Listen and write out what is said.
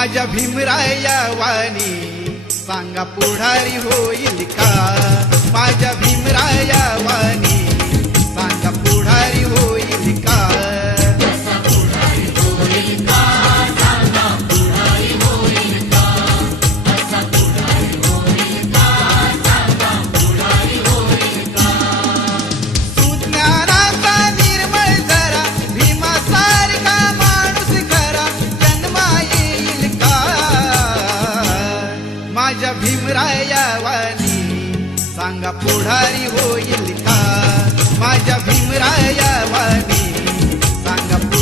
माझ्या भीमराया वाणी सांगा पुढारी होईल का? माझ्या भीमराया वाणी सांगा पुढारी होईल का? सुज्ञानाचा निर्मळ जरा भीमासारखा माणूस खरा जन्मा येईल का? माझ्या भीमराया वाणी सांगा पुढारी होईल